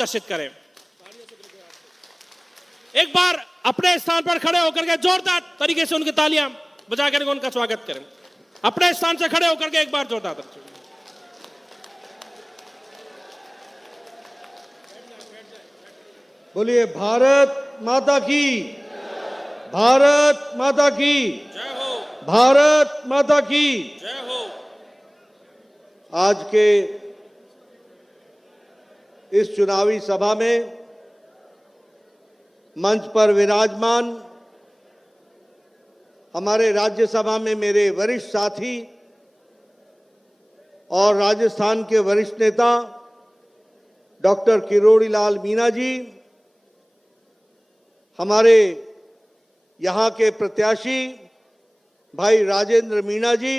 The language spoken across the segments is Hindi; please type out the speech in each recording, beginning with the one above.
दर्शित करें। एक बार अपने स्थान पर खड़े होकर के जोरदार तरीके से उनकी तालियां बजा करके उनका स्वागत करें। अपने स्थान से खड़े होकर के एक बार जोरदार तरीके। बोलिए भारत माता की, भारत माता की जय हो, भारत माता की जय हो। आज के इस चुनावी सभा में मंच पर विराजमान हमारे राज्यसभा में मेरे वरिष्ठ साथी और राजस्थान के वरिष्ठ नेता डॉक्टर किरोड़ी लाल मीणा जी, हमारे यहाँ के प्रत्याशी भाई राजेंद्र मीणा जी,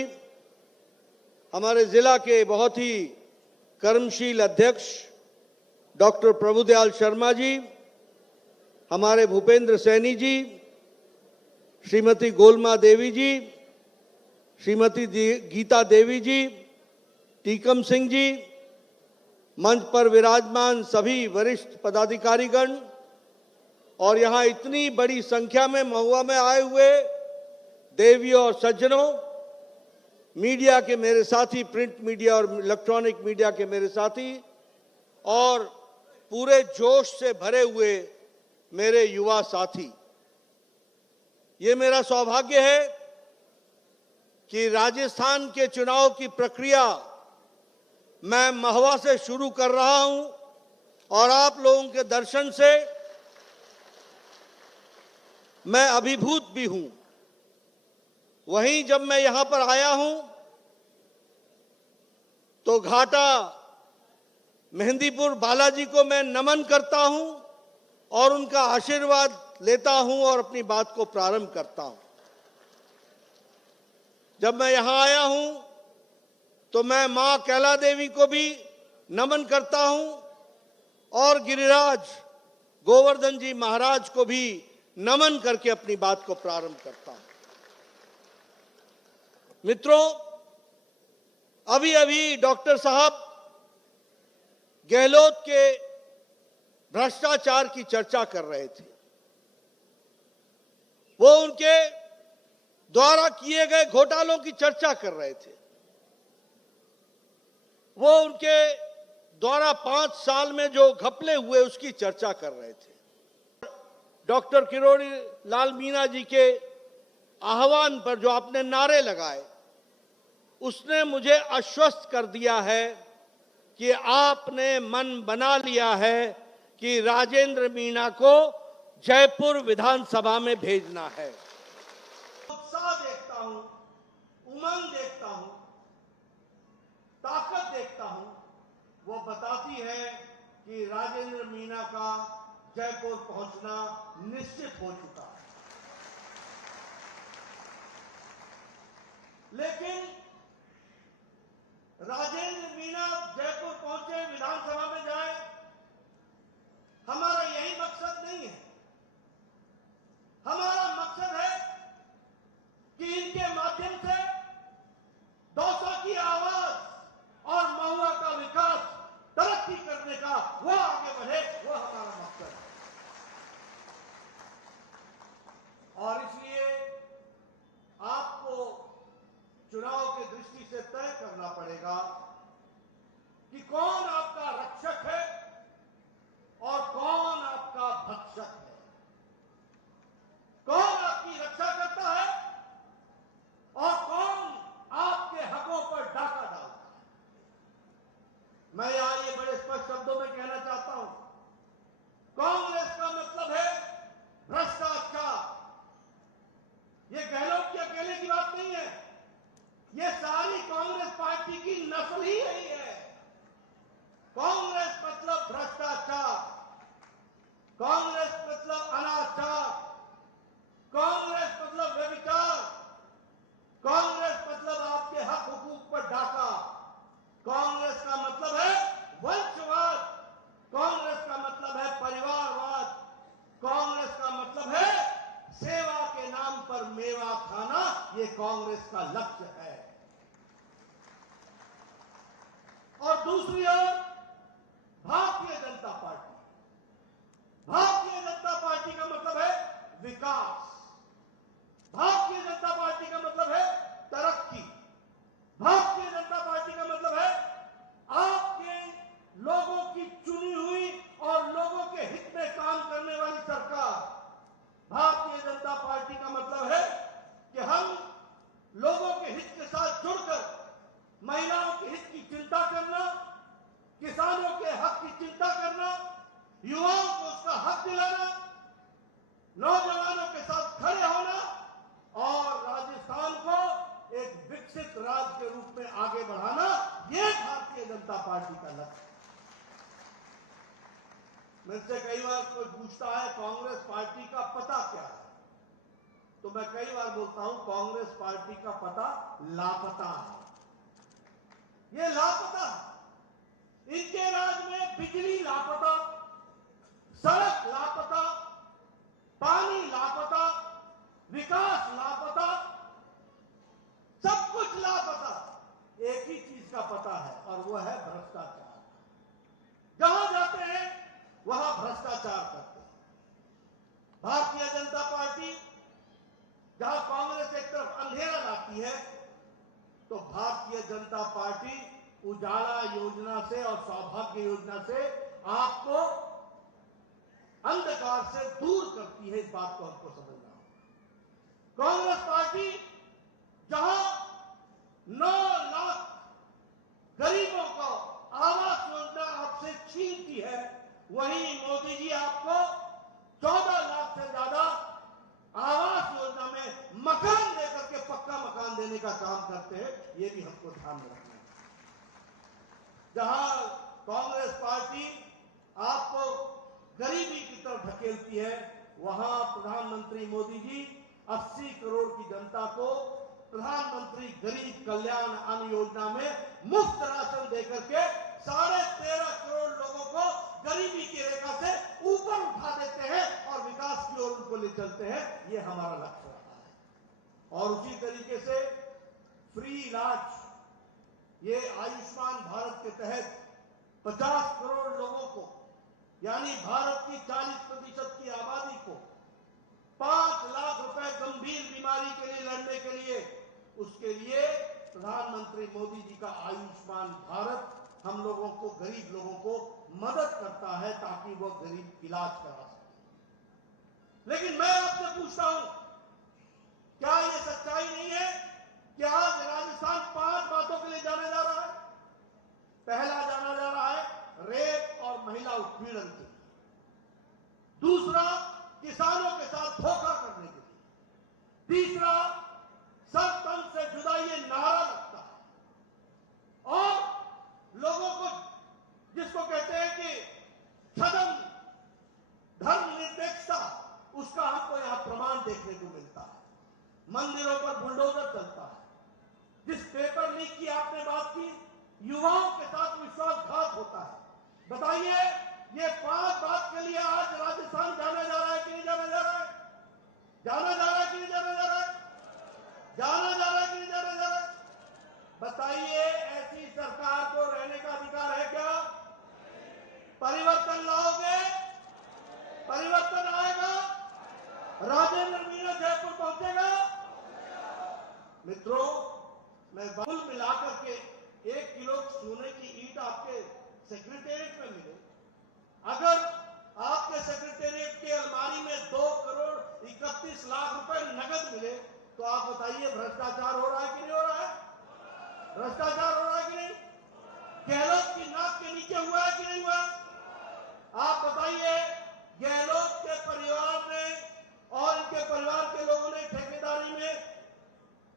हमारे जिला के बहुत ही कर्मशील अध्यक्ष डॉक्टर प्रभुदयाल शर्मा जी, हमारे भूपेंद्र सैनी जी, श्रीमती गोलमा देवी जी, श्रीमती गीता देवी जी, टीकम सिंह जी, मंच पर विराजमान सभी वरिष्ठ पदाधिकारीगण और यहाँ इतनी बड़ी संख्या में महुआ में आए हुए देवियों और सज्जनों, मीडिया के मेरे साथी, प्रिंट मीडिया और इलेक्ट्रॉनिक मीडिया के मेरे साथी और पूरे जोश से भरे हुए मेरे युवा साथी, ये मेरा सौभाग्य है कि राजस्थान के चुनाव की प्रक्रिया मैं महुआ से शुरू कर रहा हूं और आप लोगों के दर्शन से मैं अभिभूत भी हूं। वहीं जब मैं यहां पर आया हूं तो घाटा मेहंदीपुर बालाजी को मैं नमन करता हूं और उनका आशीर्वाद लेता हूं और अपनी बात को प्रारंभ करता हूं। जब मैं यहां आया हूं तो मैं मां कैला देवी को भी नमन करता हूं और गिरिराज गोवर्धन जी महाराज को भी नमन करके अपनी बात को प्रारंभ करता हूं। मित्रों, अभी अभी डॉक्टर साहब गहलोत के भ्रष्टाचार की चर्चा कर रहे थे। वो उनके द्वारा किए गए घोटालों की चर्चा कर रहे थे। वो उनके द्वारा 5 साल में जो घपले हुए उसकी चर्चा कर रहे थे। डॉक्टर किरोड़ी लाल मीणा जी के आह्वान पर जो आपने नारे लगाए, उसने मुझे आश्वस्त कर दिया है कि आपने मन बना लिया है कि राजेंद्र मीणा को जयपुर विधानसभा में भेजना है। उत्साह देखता हूं, उमंग देखता हूं, ताकत देखता हूं, वो बताती है कि राजेंद्र मीणा का जयपुर पहुंचना निश्चित हो चुका है। लेकिन राजेंद्र मीणा जयपुर पहुंचे, विधानसभा में जाए, हमारा यही मकसद नहीं है। हमारा मकसद है कि इनके माध्यम से दौसा की आवाज और महुआ का विकास, तरक्की करने का वो आगे बढ़े, वो हमारा मकसद है। और इसलिए आपको चुनाव की दृष्टि से तय करना पड़ेगा कि कौन आपका रक्षक है और कौन आपका भक्षक है, कौन आपकी रक्षा करता है और कौन आपके हकों पर डाका डालता है। मैं यहां ये बड़े स्पष्ट शब्दों में कहना चाहता हूं, कांग्रेस का मतलब है भ्रष्टाचार। ये गहलोत की अकेले की बात नहीं है, ये सारी कांग्रेस पार्टी की नस्ल ही यही है। कांग्रेस मतलब भ्रष्टाचार, कांग्रेस मतलब अनाचार, कांग्रेस मतलब व्यभिचार, कांग्रेस मतलब आपके हक हुकूक पर डाका, कांग्रेस का मतलब है वंशवाद, कांग्रेस का मतलब है परिवारवाद, कांग्रेस का मतलब है सेवा के नाम पर मेवा खाना। ये कांग्रेस का लक्ष्य है। और दूसरी ओर भारतीय जनता पार्टी, युवाओं को उसका हक दिलाना, नौजवानों के साथ खड़े होना और राजस्थान को एक विकसित राज्य के रूप में आगे बढ़ाना, यह भारतीय जनता पार्टी का लक्ष्य है। मुझसे कई बार कोई पूछता है कांग्रेस पार्टी का पता क्या है, तो मैं कई बार बोलता हूं कांग्रेस पार्टी का पता लापता है। ये लापता है। इनके राज में बिजली लापता, सड़क लापता, पानी लापता, विकास लापता, सब कुछ लापता। एक ही चीज का पता है और वो है भ्रष्टाचार। जहां जाते हैं वहां भ्रष्टाचार करते हैं। भारतीय जनता पार्टी जहां कांग्रेस एक तरफ अंधेरा लाती है, तो भारतीय जनता पार्टी उजाला योजना से और सौभाग्य योजना से आपको अंधकार से दूर करती है। इस बात को हमको समझना होगा। कांग्रेस पार्टी जहां 9 लाख गरीबों को आवास योजना आपसे छीनती है, वहीं मोदी जी आपको 14 लाख से ज्यादा आवास योजना में मकान देकर के पक्का मकान देने का काम करते हैं। ये भी हमको ध्यान में रखना है। जहां कांग्रेस पार्टी आपको गरीबी की तरफ ढकेलती है, वहां प्रधानमंत्री मोदी जी 80 करोड़ की जनता को प्रधानमंत्री गरीब कल्याण अन्न योजना में मुफ्त राशन देकर के 13.5 करोड़ लोगों को गरीबी की रेखा से ऊपर उठा देते हैं और विकास की ओर उनको ले चलते हैं। ये हमारा लक्ष्य रहा है। और उसी तरीके से फ्री इलाज, ये आयुष्मान भारत के तहत 50 करोड़ लोगों को, यानी भारत की 40% की आबादी को 5 लाख रुपए गंभीर बीमारी के लिए लड़ने के लिए, उसके लिए प्रधानमंत्री मोदी जी का आयुष्मान भारत हम लोगों को, गरीब लोगों को मदद करता है ताकि वो गरीब इलाज करा सके। लेकिन मैं आपसे पूछता हूं, क्या ये सच्चाई नहीं है कि आज राजस्थान 5 बातों के लिए जाना जा रहा है? पहला जाना जा रहा है रेप और महिला उत्पीड़न के लिए, दूसरा किसानों के साथ धोखा करने के लिए, तीसरा सर तन से जुदा ये नारा लगता है, और लोगों को जिसको कहते हैं कि छदम धर्मनिरपेक्षता, उसका हमको यहां प्रमाण देखने को मिलता है। मंदिरों पर बुलडोजर चलता है। जिस पेपर लीक की आपने बात की, युवाओं के साथ विश्वासघात होता है। बताइए, ये 5 बात के लिए आज राजस्थान जाना जा रहा है कि नहीं जाना जा रहा है? जाना जा रहा है कि नहीं जाना जा रहा है? जाना जा रहा है कि नहीं जाना जा रहा है? बताइए, ऐसी सरकार को रहने का अधिकार है क्या? परिवर्तन लाओगे? परिवर्तन आएगा? राजेंद्र मीणा जयपुर पहुंचेगा? मित्रों, मैं कुल मिलाकर के 1 किलो सोने की ईंट आपके सेक्रेटेरिएट में मिले, अगर आपके सेक्रेटेरिएट के अलमारी में 2 करोड़ 31 लाख रुपए नगद मिले, तो आप बताइए भ्रष्टाचार हो रहा है कि नहीं हो रहा है? भ्रष्टाचार हो रहा है कि नहीं? गहलोत की नाक के नीचे हुआ है कि नहीं हुआ? आप बताइए, गहलोत के परिवार ने और इनके परिवार के लोगों ने ठेकेदारी में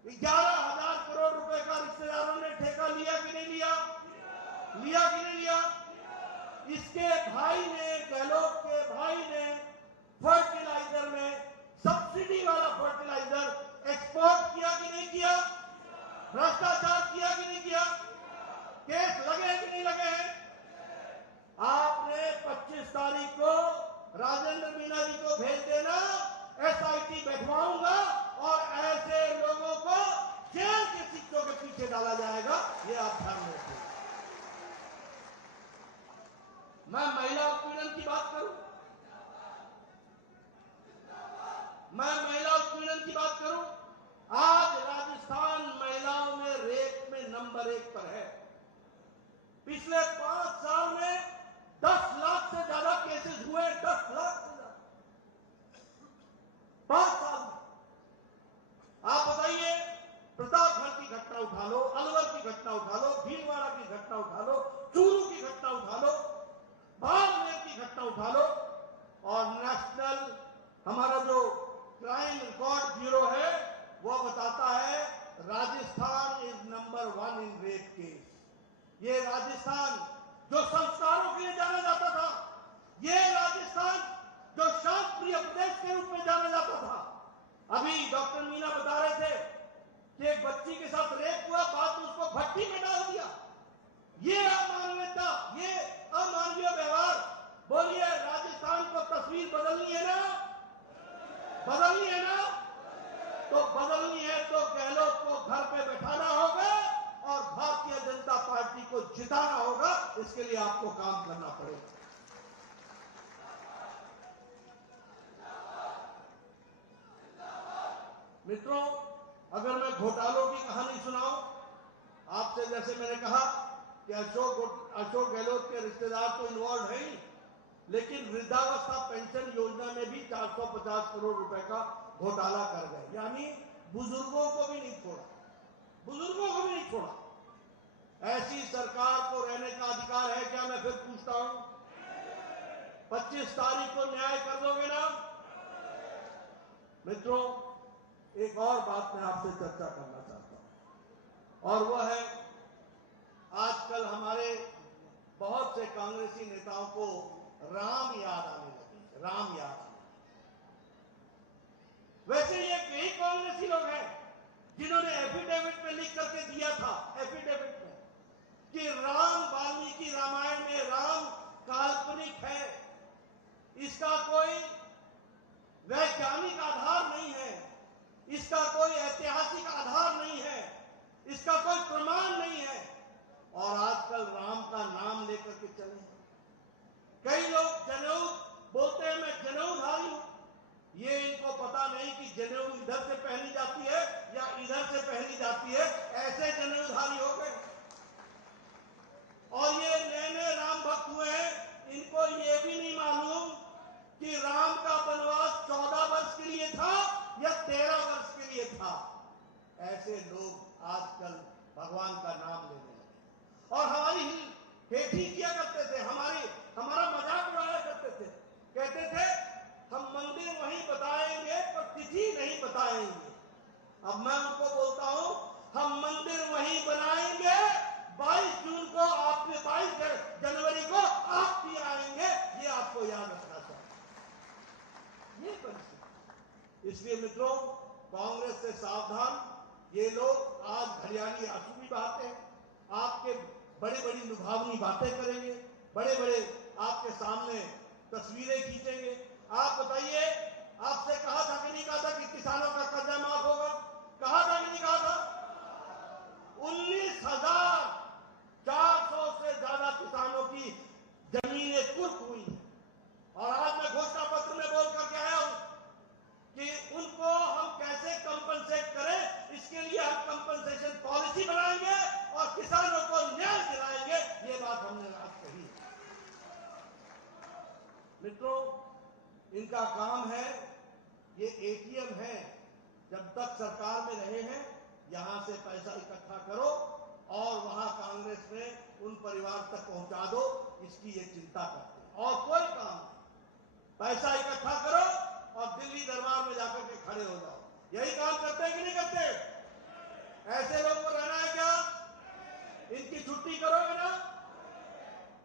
11,000 करोड़ रुपए का रिश्तेदारों ने ठेका लिया कि नहीं लिया? लिया कि नहीं लिया? इसके भाई ने, गहलोत के भाई ने फर्टिलाइजर में सब्सिडी वाला फर्टिलाइजर एक्सपोर्ट किया कि नहीं किया? भ्रष्टाचार किया कि नहीं किया? केस लगे कि नहीं लगे हैं? आपने 25 तारीख को राजेंद्र मीणा जी को भेज देना, SIT बैठवाऊंगा और ऐसे लोगों को जेल के सिक्कों के पीछे डाला जाएगा। ये आप ध्यान में रखिए। मैं महिला उत्पीड़न की बात करूं, मैं महिला उत्पीड़न की बात करूं, आज राजस्थान महिलाओं में रेप में नंबर 1 पर है। पिछले 5 साल में 10 लाख से ज्यादा केसेस हुए, 10 लाख से ज्यादा 5 साल में। आप बताइए, प्रतापगढ़ की घटना उठा लो, अलवर की घटना उठा लो, भीलवाड़ा की घटना उठा लो, चूरू की घटना उठा लो, बाड़मेर की घटना उठा लो, जिताना होगा, इसके लिए आपको काम करना पड़ेगा। मित्रों, अगर मैं घोटालों की कहानी सुनाऊं आपसे, जैसे मैंने कहा कि अशोक गहलोत के रिश्तेदार तो इन्वॉल्व है ही, लेकिन वृद्धावस्था पेंशन योजना में भी 450 करोड़ रुपए का घोटाला कर गए, यानी बुजुर्गों को भी नहीं छोड़ा, बुजुर्गों को भी नहीं छोड़ा। ऐसी सरकार को रहने का अधिकार है क्या? मैं फिर पूछता हूं, 25 तारीख को न्याय कर दोगे ना? मित्रों, एक और बात मैं आपसे चर्चा करना चाहता हूं, और वह है आजकल हमारे बहुत से कांग्रेसी नेताओं को राम याद आने लगी, राम याद। वैसे ये कई कांग्रेसी लोग हैं जिन्होंने एफिडेविट में लिख करके दिया था, एफिडेविट में, कि राम वाल्मीकि रामायण में राम काल्पनिक है, इसका कोई वैज्ञानिक आधार नहीं है, इसका कोई ऐतिहासिक आधार नहीं है, इसका कोई प्रमाण नहीं है, और आजकल राम का नाम लेकर के चले। कई लोग जनेऊ बोलते हैं, मैं जनेऊधारी हूं। ये इनको पता नहीं कि जनेऊ इधर से पहनी जाती है या इधर से पहनी जाती है, ऐसे जनेऊधारी हो गए। और ये नए नए राम भक्त हुए हैं, इनको ये भी नहीं मालूम कि राम का वनवास 14 वर्ष के लिए था या 13 वर्ष के लिए था। ऐसे लोग आजकल भगवान का नाम लेने लगे और हमारी हेठी किया करते थे, हमारा मजाक उड़ाया करते थे, कहते थे हम मंदिर वहीं बताएंगे पर तिथि नहीं बताएंगे। अब मैं उनको बोलता हूं, हम मंदिर वहीं बनाएंगे, 22 जून को आप 22 जनवरी को आप भी आएंगे, ये आपको याद रखना चाहिए। ये परिस्थिति। इसलिए मित्रों, कांग्रेस से सावधान। ये लोग आज घड़ियाली आंसू भी बहाते हैं, आपके बड़ी बड़ी लुभावनी बातें करेंगे, बड़े बड़े आपके सामने तस्वीरें खींचेंगे। आप बताइए, आपसे कहा था कि नहीं कहा था कि किसानों का कर्जा माफ होगा? कहा था कि नहीं कहा था? 19,400 से ज्यादा किसानों की जमीनें कुर्क हुई हैं। और आज मैं घोषणा पत्र में बोल करके आया हूं कि उनको हम कैसे कंपनसेट करें, इसके लिए हम कंपनसेशन पॉलिसी बनाएंगे और किसानों को न्याय दिलाएंगे। ये बात हमने आज कही। मित्रों, इनका काम है, ये एटीएम है, जब तक सरकार में रहे हैं यहां से पैसा इकट्ठा करो और वहां कांग्रेस में उन परिवार तक पहुंचा दो, इसकी ये चिंता करते हैं और कोई काम नहीं। पैसा इकट्ठा करो और दिल्ली दरबार में जाकर के खड़े हो जाओ, यही काम करते हैं कि नहीं करते? ऐसे लोगों को रहना है क्या? इनकी छुट्टी करोगे ना?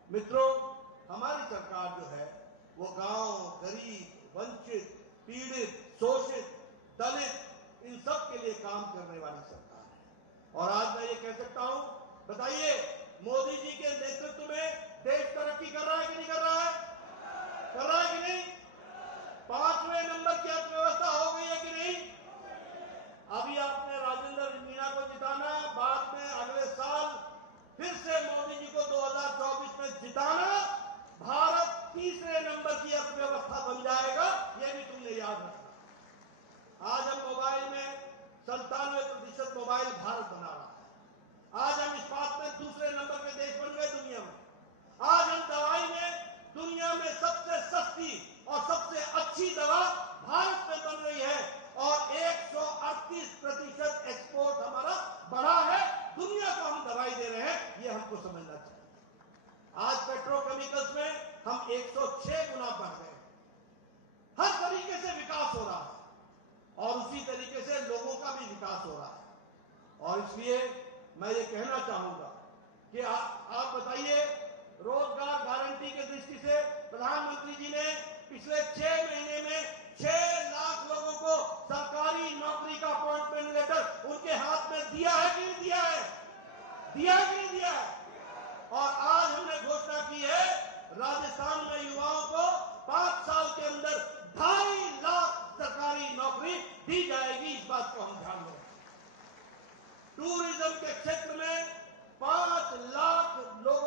मित्रों, हमारी सरकार जो है वो गांव, गरीब, वंचित, पीड़ित, शोषित, दलित, इन सब के लिए काम करने वाली सरकार है। और आज मैं ये कह सकता हूं, बताइए, मोदी जी के नेतृत्व में देश तरक्की कर रहा है कि नहीं कर रहा है? कर रहा है कि नहीं? 5वें नंबर की अर्थव्यवस्था हो गई है कि नहीं? अभी आपने राजेंद्र मीणा को जिताना, बाद में अगले साल फिर से मोदी जी को 2024 में जिताना, भारत 3रे नंबर की अर्थव्यवस्था बन जाएगा, यह भी तुमने याद रखना। आज हम मोबाइल में 97% मोबाइल भारत बना रहा है। आज हम इस्पात में 2रे नंबर के देश बन गए दुनिया में। आज हम दवाई में दुनिया में सबसे सस्ती और सबसे अच्छी दवा भारत में बन रही है और 138% एक्सपोर्ट हमारा बढ़ा है। दुनिया को हम दवाई दे रहे हैं, ये हमको समझना चाहिए। आज पेट्रोकेमिकल्स में हम 106 गुना बढ़ गए। हर तरीके से विकास हो रहा है और उसी तरीके से लोगों का भी विकास हो रहा है। और इसलिए मैं ये कहना चाहूंगा कि आप बताइए, रोजगार गारंटी की दृष्टि से प्रधानमंत्री जी ने पिछले 6 महीने में 6 लाख लोगों को सरकारी नौकरी का अपॉइंटमेंट लेटर उनके हाथ में दिया है कि नहीं दिया है? दिया है कि नहीं दिया है? और आज हमने घोषणा की है, राजस्थान में युवाओं को 5 साल के अंदर 2.5 लाख सरकारी नौकरी दी जाएगी। इस बात को हम ध्यान दें। टूरिज्म के क्षेत्र में 5 लाख लोग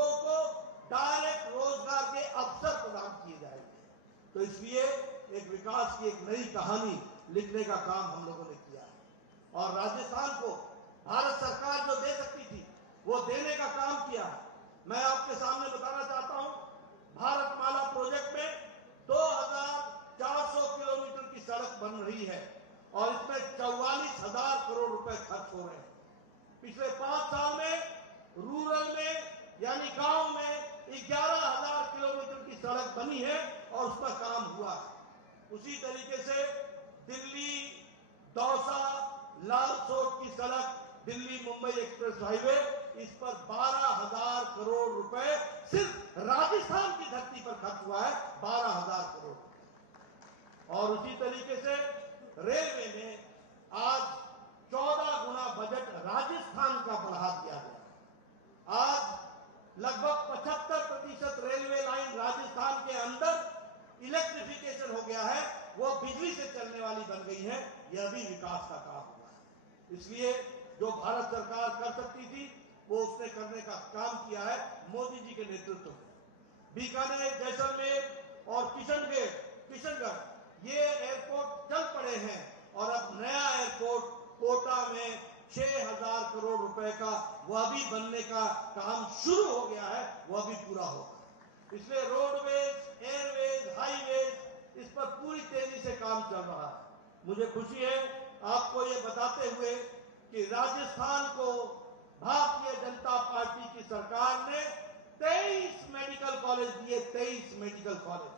तो इसलिए एक विकास की एक नई कहानी लिखने का काम हम लोगों ने किया है और राजस्थान को भारत सरकार जो दे सकती थी वो देने का काम किया है। मैं आपके सामने बताना चाहता हूं, भारतमाला प्रोजेक्ट में 2400 किलोमीटर की सड़क बन रही है और इसमें 44,000 करोड़ रुपए खर्च हो रहे हैं। पिछले 5 साल में रूरल में यानी गांव में 11,000 किलोमीटर की सड़क बनी है और उस पर काम हुआ है। उसी तरीके से दिल्ली दौसा लालसोट की सड़क, दिल्ली मुंबई एक्सप्रेस हाईवे, इस पर 12,000 करोड़ रुपए सिर्फ राजस्थान की धरती पर खर्च हुआ है, 12,000 करोड़। और उसी तरीके से रेलवे में आज 14 गुना बजट राजस्थान का बढ़ा दिया गया। आज लगभग 75% रेलवे लाइन राजस्थान के अंदर इलेक्ट्रिफिकेशन हो गया है, वो बिजली से चलने वाली बन गई है। यह भी विकास का काम हुआ है। इसलिए जो भारत सरकार कर सकती थी वो उसने करने का काम किया है मोदी जी के नेतृत्व में। बीकानेर, जैसलमेर और किशनगढ़ ये एयरपोर्ट चल पड़े हैं और अब नया एयरपोर्ट कोटा में 6,000 करोड़ रुपए का वह भी बनने का काम शुरू हो गया है, वह भी पूरा होगा। इसलिए रोडवेज, एयरवेज, हाईवेज, इस पर पूरी तेजी से काम चल रहा है। मुझे खुशी है आपको ये बताते हुए कि राजस्थान को भारतीय जनता पार्टी की सरकार ने 23 मेडिकल कॉलेज दिए, 23 मेडिकल कॉलेज,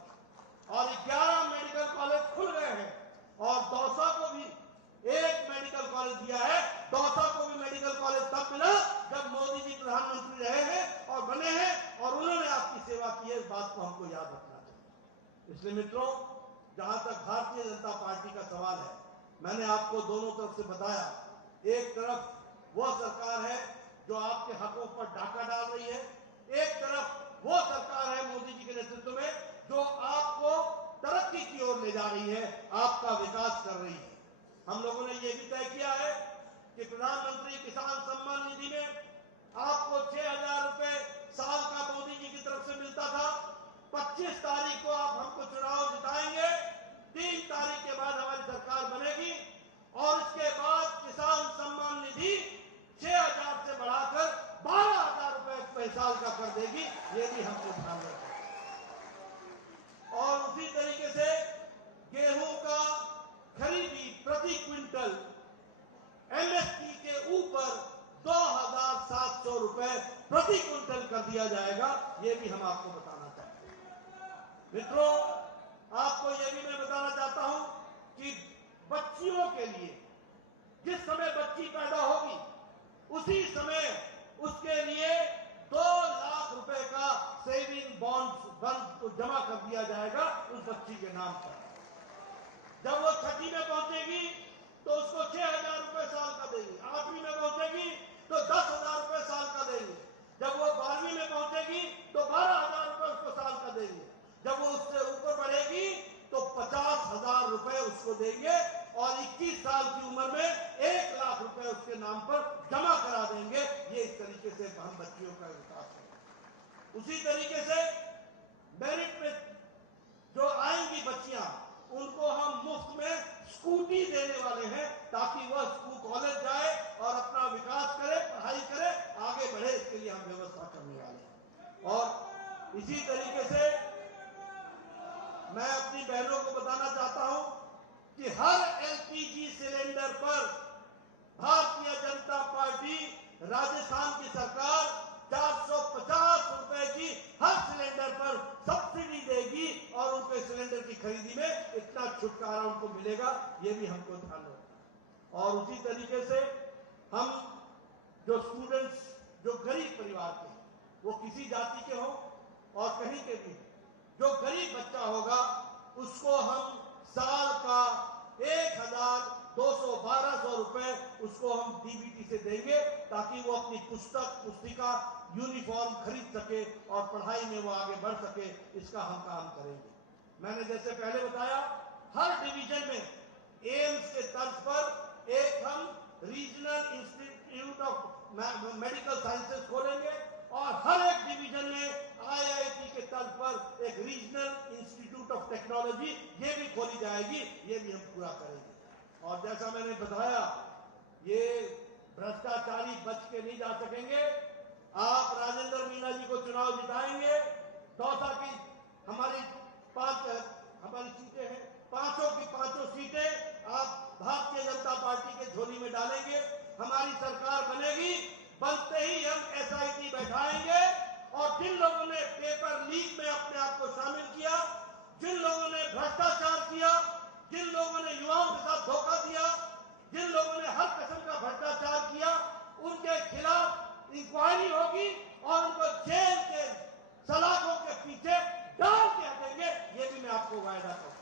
और 11 मेडिकल कॉलेज खुल गए हैं। और दौसा को भी एक मेडिकल कॉलेज दिया है। दौसा को भी मेडिकल कॉलेज तब मिला जब मोदी जी प्रधानमंत्री रहे हैं और बने हैं और उन्होंने आपकी सेवा की है। इस बात को हमको याद रखना चाहिए। इसलिए मित्रों, जहां तक भारतीय जनता पार्टी का सवाल है, मैंने आपको दोनों तरफ से बताया। एक तरफ वह सरकार है जो आपके हकों पर डाका डाल रही है, एक तरफ वो सरकार है मोदी जी के नेतृत्व में जो आपको तरक्की की ओर ले जा रही है, आपका विकास कर रही है। हम लोगों ने यह भी तय किया है कि प्रधानमंत्री किसान सम्मान निधि में आपको 6,000 रुपए साल का मोदी जी की तरफ से मिलता था। 25 तारीख को आप हमको चुनाव जिताएंगे, 3 तारीख के बाद हमारी सरकार बनेगी और इसके बाद किसान सम्मान निधि 6,000 से बढ़ाकर 12,000 रुपए साल का कर देगी। ये भी हमको ध्यान रखना। और उसी तरीके से गेहूं का खरीदी प्रति क्विंटल एमएसपी के ऊपर 2,700 रुपए प्रति क्विंटल कर दिया जाएगा। ये भी हम आपको बताना चाहते हैं। मित्रों, आपको यह भी मैं बताना चाहता हूं कि बच्चियों के लिए जिस समय बच्ची पैदा होगी उसी समय उसके लिए 2 लाख रुपए का सेविंग बॉन्ड को जमा कर दिया जाएगा उस बच्ची के नाम पर। जब वो 6वीं में पहुंचेगी तो उसको 6,000 रुपए साल का देंगे, 8वीं में पहुंचेगी तो 10,000 रुपए साल का देंगे, जब वो 12वीं में पहुंचेगी तो 12,000 रुपए उसको साल का देंगे, जब वो उससे ऊपर बढ़ेगी तो 50,000 रुपए उसको देंगे और 21 साल की उम्र में 1 लाख रुपए उसके नाम पर जमा करा देंगे। ये इस तरीके से हम बच्चियों का विकास है। उसी तरीके से मेरिट में जो आएंगी बच्चियां उनको हम मुफ्त में स्कूटी देने वाले हैं ताकि वह स्कूल कॉलेज जाए और अपना विकास करे, पढ़ाई करे, आगे बढ़े। इसके लिए हम व्यवस्था करने वाले हैं। और इसी तरीके से मैं अपनी बहनों को बताना चाहता हूं कि हर एलपीजी सिलेंडर पर भारतीय जनता पार्टी राजस्थान की सरकार 450 रुपए की हर सिलेंडर पर सब्सिडी देगी और उनके सिलेंडर की खरीदी में इतना छुटकारा उनको मिलेगा। ये भी हमको ध्यान रखना। और उसी तरीके से हम जो स्टूडेंट्स जो गरीब परिवार के, वो किसी जाति के हों और कहीं के भी, जो गरीब बच्चा होगा उसको हम साल का 1,200-1,200 रुपए उसको हम डीबीटी से देंगे ताकि वो अपनी पुस्तक, पुस्तिका, यूनिफॉर्म खरीद सके और पढ़ाई में वो आगे बढ़ सके। इसका हम काम करेंगे। मैंने जैसे पहले बताया, हर डिवीजन में एम्स के तर्ज पर एक हम regional institute of medical sciences खोलेंगे और हर एक डिवीजन में आईआईटी के तर्ज पर एक regional institute institute of technology ये भी खोली जाएगी, ये भी हम पूरा करेंगे। और जैसा मैंने बताया, ये भ्रष्टाचारी बच के नहीं जा सकेंगे। आप राजेंद्र मीणा जी को चुनाव जिताएंगे, दौसा की हमारी सीटें हैं, पांचों की पांचों सीटें आप भारतीय जनता पार्टी के झोली में डालेंगे। हमारी सरकार बनेगी, बनते ही हम SIT बैठाएंगे और जिन लोगों ने पेपर लीक में अपने आप को शामिल किया, जिन लोगों ने भ्रष्टाचार किया, जिन लोगों ने युवाओं के साथ धोखा दिया, जिन लोगों ने हर किस्म का भ्रष्टाचार किया, उनके खिलाफ इंक्वायरी होगी और उनको जेल के सलाखों के पीछे डाल के हटेंगे। ये भी मैं आपको वायदा करता हूं।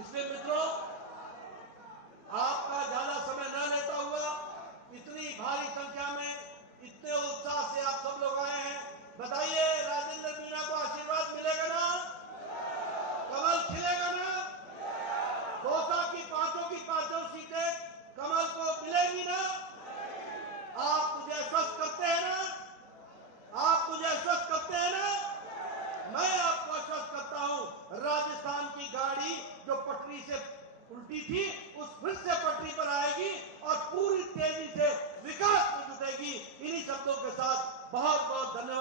इसलिए मित्रों, आपका ज्यादा समय न लेता हुआ, इतनी भारी संख्या में इतने उत्साह से आप सब लोग आए हैं, बताइए राजेंद्र मीणा को आशीर्वाद मिलेगा ना? कमल खिलेगा ना? दौसा की पांचों सीटें कमल को मिलेगी ना? आप मुझे आश्वस्त करते हैं ना? आप मुझे आश्वस्त करते हैं ना? मैं आपको आश्वस्त करता हूं, राजस्थान की गाड़ी जो पटरी से उल्टी थी, उस फिर से पटरी पर आएगी और पूरी तेजी से विकास में जुटेगी। इन्हीं शब्दों के साथ बहुत बहुत धन्यवाद।